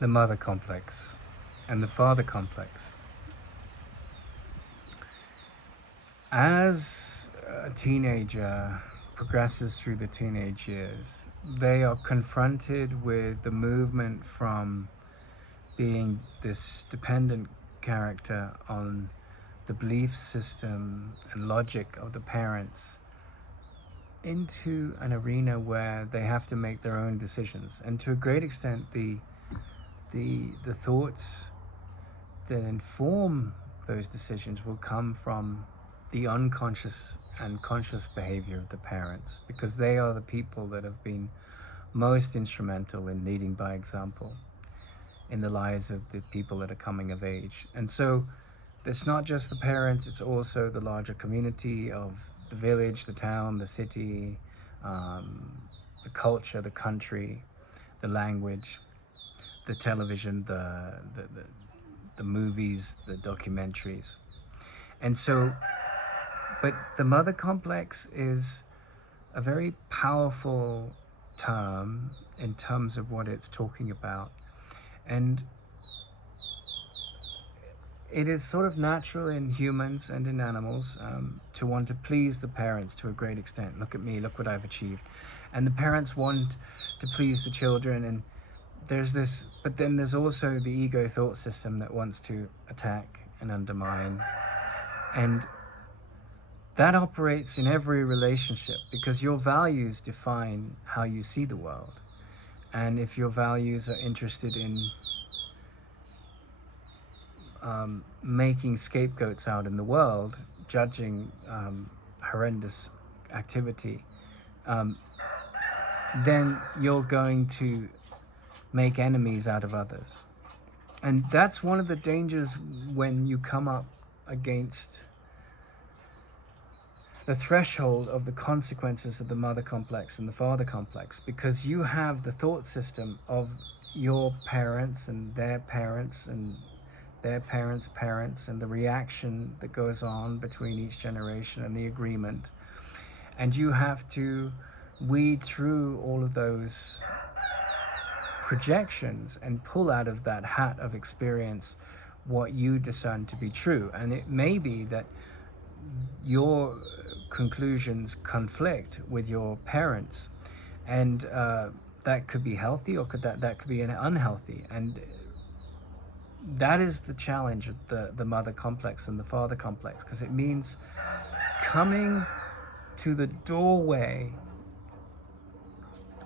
the mother complex and the father complex. As a teenager progresses through the teenage years, they are confronted with the movement from being this dependent character on the belief system and logic of the parents into an arena where they have to make their own decisions. And to a great extent, the thoughts that inform those decisions will come from the unconscious and conscious behavior of the parents, because they are the people that have been most instrumental in leading by example in the lives of the people that are coming of age. And so it's not just the parents, it's also the larger community of the village, the town, the city, um, the culture, the country, the language, the television, the movies, the documentaries. And so, but the mother complex is a very powerful term in terms of what it's talking about. And it is sort of natural in humans and in animals to want to please the parents to a great extent. Look at me, look what I've achieved. And the parents want to please the children. And there's this, but then there's also the ego thought system that wants to attack and undermine. And that operates in every relationship because your values define how you see the world. And if your values are interested in making scapegoats out in the world, judging horrendous activity, then you're going to make enemies out of others. And that's one of the dangers when you come up against the threshold of the consequences of the mother complex and the father complex, because you have the thought system of your parents and their parents and their parents' parents and the reaction that goes on between each generation and the agreement. And you have to weed through all of those projections and pull out of that hat of experience what you discern to be true. And it may be that your conclusions conflict with your parents, and that could be healthy, or that could be unhealthy. And that is the challenge of the mother complex and the father complex, because it means coming to the doorway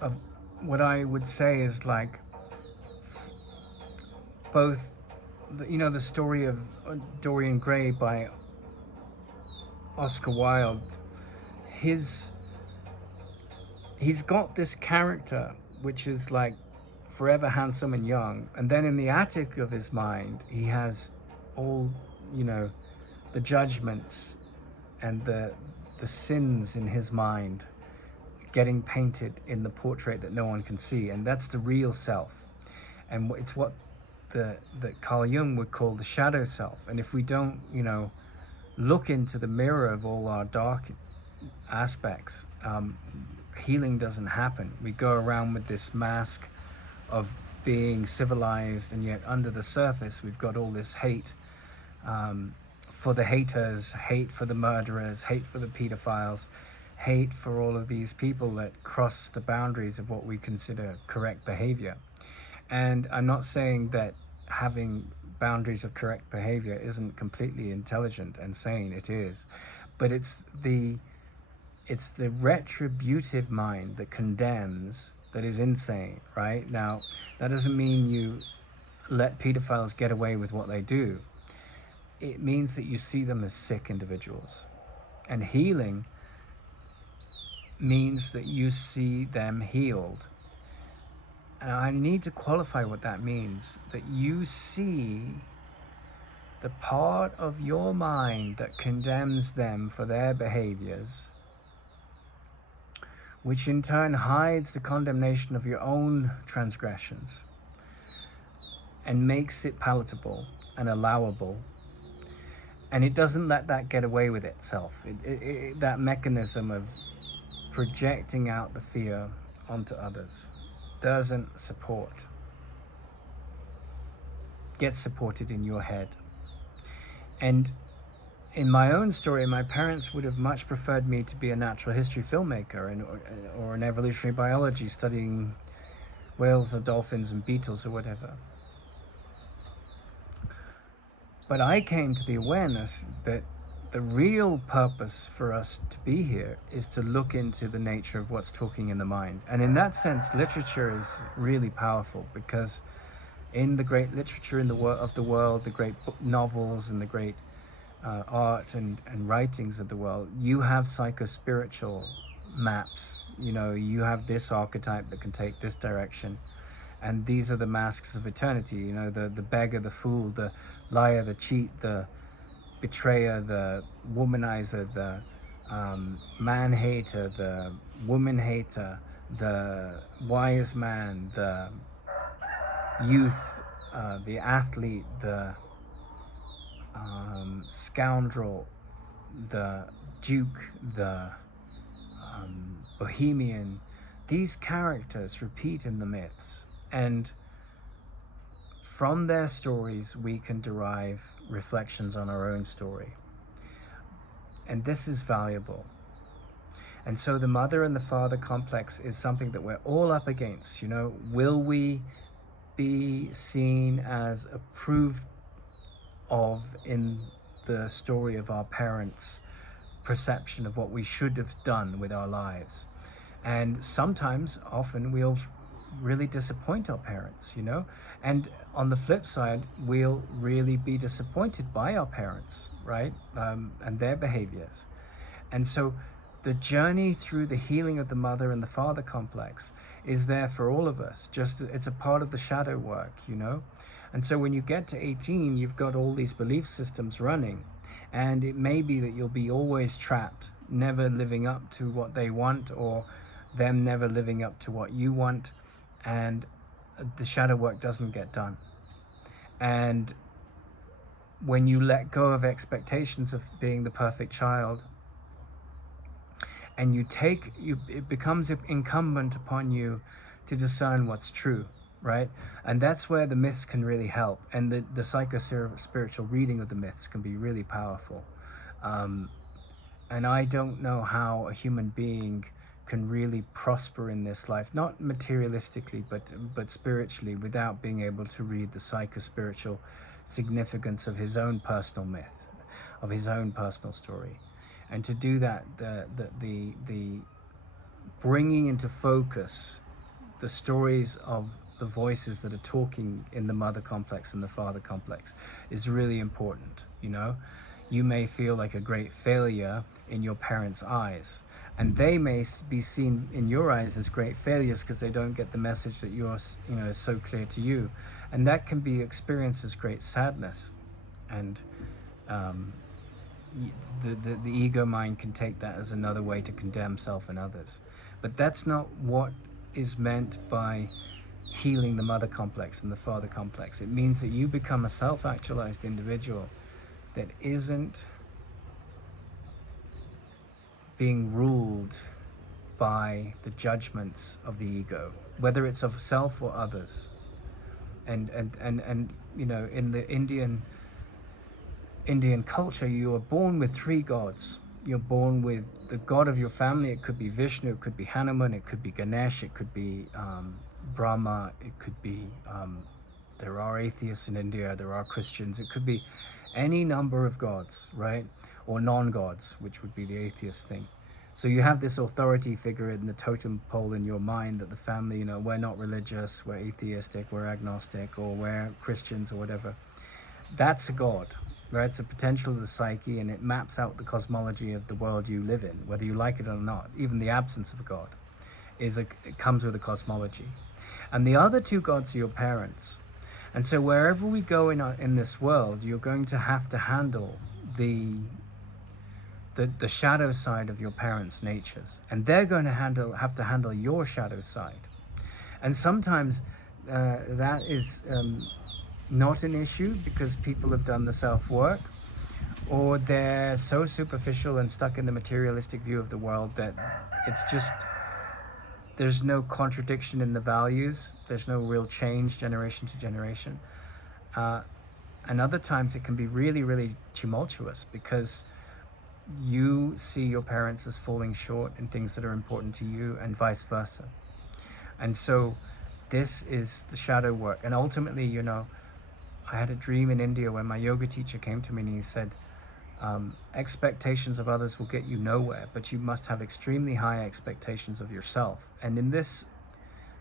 of what I would say is like both the story of Dorian Gray by Oscar Wilde. He's got this character which is like forever handsome and young, and then in the attic of his mind he has all the judgments and the sins in his mind getting painted in the portrait that no one can see, and that's the real self. And it's what that Carl Jung would call the shadow self. And if we don't look into the mirror of all our dark aspects, healing doesn't happen. We go around with this mask of being civilized, and yet under the surface we've got all this hate for the haters, hate for the murderers, hate for the pedophiles, hate for all of these people that cross the boundaries of what we consider correct behavior. And I'm not saying that having boundaries of correct behavior isn't completely intelligent and sane. It is, but it's the retributive mind that condemns that is insane. Right now, that doesn't mean you let pedophiles get away with what they do. It means that you see them as sick individuals, and healing means that you see them healed. And I need to qualify what that means, that you see the part of your mind that condemns them for their behaviors, which in turn hides the condemnation of your own transgressions and makes it palatable and allowable. And it doesn't let that get away with itself. That mechanism of projecting out the fear onto others doesn't support gets supported in your head. And in my own story, my parents would have much preferred me to be a natural history filmmaker or an evolutionary biology studying whales or dolphins and beetles or whatever. But I came to the awareness that the real purpose for us to be here is to look into the nature of what's talking in the mind. And in that sense, literature is really powerful, because in the great literature of the world, the great novels and the great art and writings of the world, you have psycho-spiritual maps. You have this archetype that can take this direction, and these are the masks of eternity. The beggar, the fool, the liar, the cheat, the betrayer, the womanizer, the man hater, the woman hater, the wise man, the youth, the athlete, the scoundrel, the duke, the bohemian. These characters repeat in the myths, and from their stories we can derive reflections on our own story. And this is valuable. And so the mother and the father complex is something that we're all up against. Will we be seen as approved of in the story of our parents' perception of what we should have done with our lives? And sometimes, often, we'll really disappoint our parents, and on the flip side, we'll really be disappointed by our parents, right? And their behaviors. And so the journey through the healing of the mother and the father complex is there for all of us. It's a part of the shadow work, And so when you get to 18, you've got all these belief systems running, and it may be that you'll be always trapped, never living up to what they want, or them never living up to what you want, and the shadow work doesn't get done. And when you let go of expectations of being the perfect child, and it becomes incumbent upon you to discern what's true, right? And that's where the myths can really help, and the psycho-spiritual reading of the myths can be really powerful. And I don't know how a human being can really prosper in this life, not materialistically, but spiritually, without being able to read the psycho-spiritual significance of his own personal myth, of his own personal story. And to do that, the bringing into focus the stories of the voices that are talking in the mother complex and the father complex is really important. You may feel like a great failure in your parents' eyes, and they may be seen in your eyes as great failures because they don't get the message that is so clear to you, and that can be experienced as great sadness. And the ego mind can take that as another way to condemn self and others. But that's not what is meant by healing the mother complex and the father complex. It means that you become a self-actualized individual that isn't being ruled by the judgments of the ego, whether it's of self or others. And in the Indian culture, you are born with three gods. You're born with the god of your family. It could be Vishnu, it could be Hanuman, it could be Ganesh, it could be Brahma, it could be there are atheists in India, there are Christians, it could be any number of gods, right? Or non-gods, which would be the atheist thing. So you have this authority figure in the totem pole in your mind that the family, we're not religious, we're atheistic, we're agnostic, or we're Christians or whatever. That's a god, right? It's a potential of the psyche, and it maps out the cosmology of the world you live in, whether you like it or not. Even the absence of a god it comes with a cosmology. And the other two gods are your parents. And so wherever we go in this world, you're going to have to handle the shadow side of your parents' natures, and they're going to have to handle your shadow side. And sometimes that is not an issue because people have done the self-work, or they're so superficial and stuck in the materialistic view of the world that it's just, there's no contradiction in the values, there's no real change generation to generation. And other times it can be really, really tumultuous because you see your parents as falling short in things that are important to you, and vice versa. And so this is the shadow work. And ultimately, you know, I had a dream in India where my yoga teacher came to me and he said, expectations of others will get you nowhere, but you must have extremely high expectations of yourself. And in this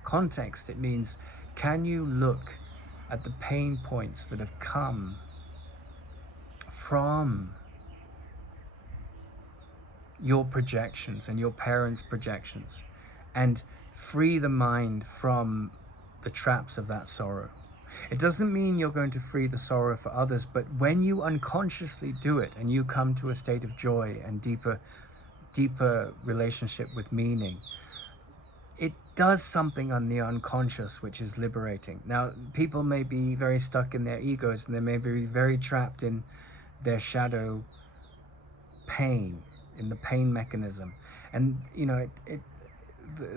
context, it means, can you look at the pain points that have come from your projections and your parents' projections, and free the mind from the traps of that sorrow? It doesn't mean you're going to free the sorrow for others, but when you unconsciously do it and you come to a state of joy and deeper relationship with meaning, it does something on the unconscious which is liberating. Now, people may be very stuck in their egos and they may be very trapped in their shadow pain, in the pain mechanism. And, you know,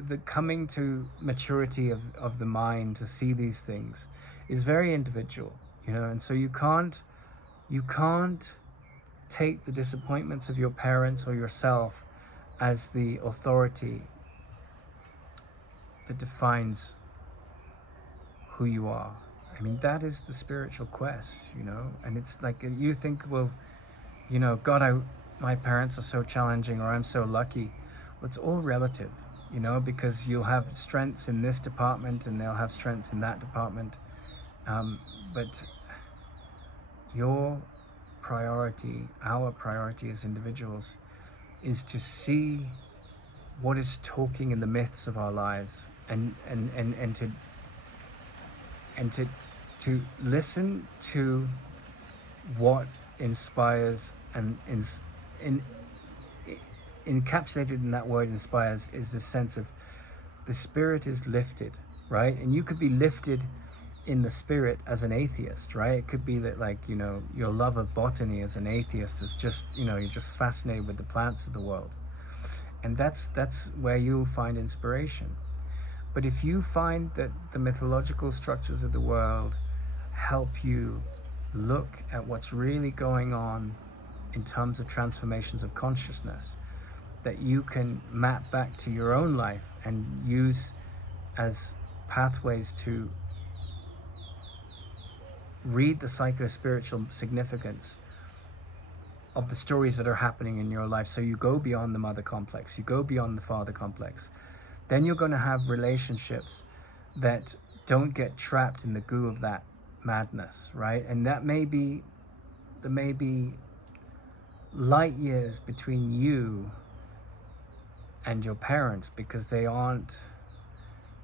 the coming to maturity of the mind to see these things is very individual, you know. And so you can't take the disappointments of your parents or yourself as the authority that defines who you are. I mean, that is the spiritual quest, you know. And it's like, you think, well, you know, God, my parents are so challenging, or I'm so lucky. Well, it's all relative, you know, because you'll have strengths in this department and they'll have strengths in that department. But your priority, our priority as individuals, is to see what is talking in the myths of our lives, and to listen to what inspires. And encapsulated in that word inspires is the sense of the spirit is lifted, right? And you could be lifted in the spirit as an atheist, right? It could be that, like, you know, your love of botany as an atheist is just, you know, you're just fascinated with the plants of the world, and that's where you'll find inspiration. But if you find that the mythological structures of the world help you look at what's really going on in terms of transformations of consciousness, that you can map back to your own life and use as pathways to read the psycho-spiritual significance of the stories that are happening in your life, so you go beyond the mother complex, you go beyond the father complex, then you're going to have relationships that don't get trapped in the goo of that madness, right? And there may be light years between you and your parents because they aren't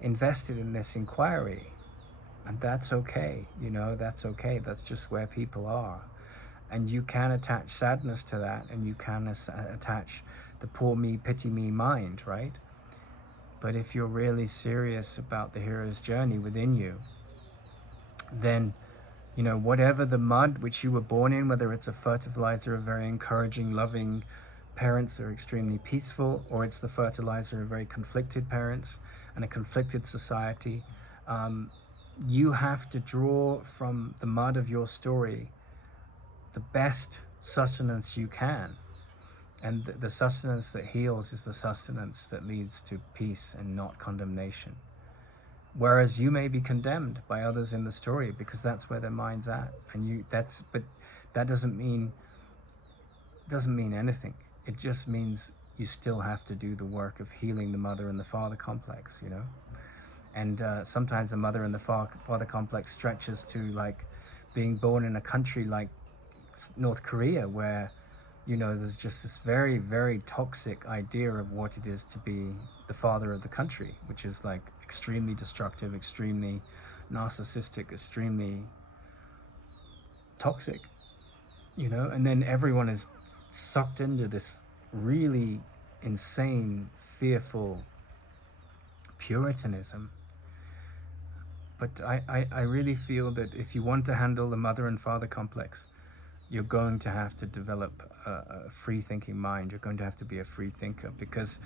invested in this inquiry. And that's okay, you know, that's okay. That's just where people are. And you can attach sadness to that, and you can attach the poor me, pity me mind, right? But if you're really serious about the hero's journey within you, then, you know, whatever the mud which you were born in, whether it's a fertilizer of very encouraging, loving parents that are extremely peaceful, or it's the fertilizer of very conflicted parents and a conflicted society, you have to draw from the mud of your story the best sustenance you can. And the sustenance that heals is the sustenance that leads to peace and not condemnation. Whereas you may be condemned by others in the story because that's where their mind's at, and but that doesn't mean anything. It just means you still have to do the work of healing the mother and the father complex, you know. And sometimes the mother and the father complex stretches to, like, being born in a country like North Korea, where, you know, there's just this very, very toxic idea of what it is to be the father of the country, which is like extremely destructive, extremely narcissistic, extremely toxic, you know. And then everyone is sucked into this really insane, fearful Puritanism. But I really feel that if you want to handle the mother and father complex, you're going to have to develop a free-thinking mind. You're going to have to be a free thinker, because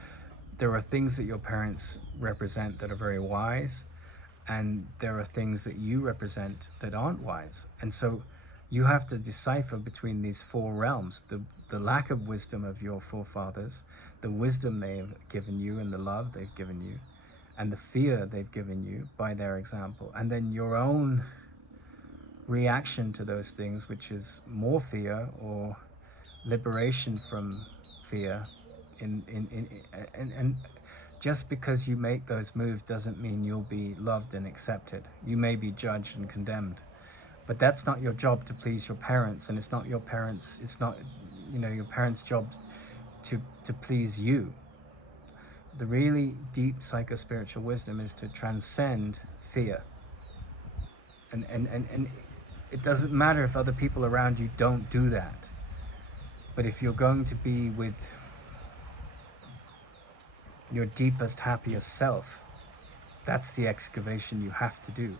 there are things that your parents represent that are very wise, and there are things that you represent that aren't wise. And so you have to decipher between these four realms: the lack of wisdom of your forefathers, the wisdom they have given you and the love they've given you, and the fear they've given you by their example, and then your own reaction to those things, which is more fear or liberation from fear. And just because you make those moves doesn't mean you'll be loved and accepted. You may be judged and condemned, but that's not your job to please your parents, and it's not your parents' job to please you. The really deep psycho-spiritual wisdom is to transcend fear. And it doesn't matter if other people around you don't do that. But if you're going to be with your deepest, happiest self, that's the excavation you have to do.